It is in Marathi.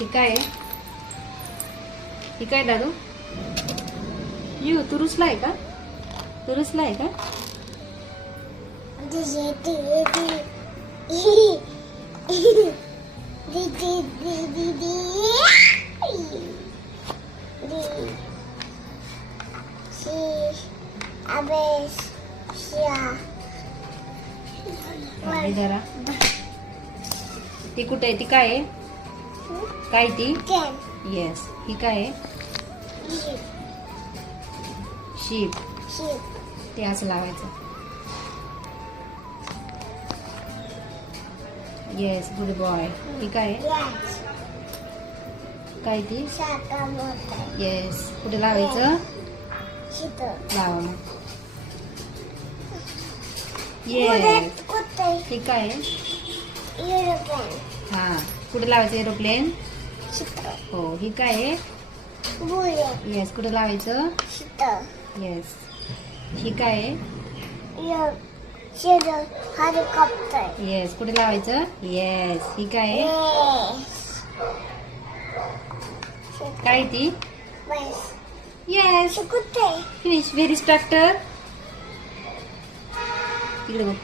ही काय आहे? ही काय दादू? यू तू रुसलाय का? तू रुसलाय का? आणि जरा ती कुठे आहे? ती काय आहे? काय ती? येस. ही काय आहे? शीप. ते असं लावायचं. Yes good boy. ही काय आहे? काय ती? येस. कुठे लावायचं? लावा मग. येस. ही काय आहे? हा. कुठे लावायचं एरोप्लेन? हो. ही काय आहे? येस. कुठे लावायचं? येस. ही काय आहे? हेलिकॉप्टर. येस. कुठे लावायचं? येस. ही काय आहे? काय ती? येस. कुठे? फिनिश. Very tractor. इकडे बघ.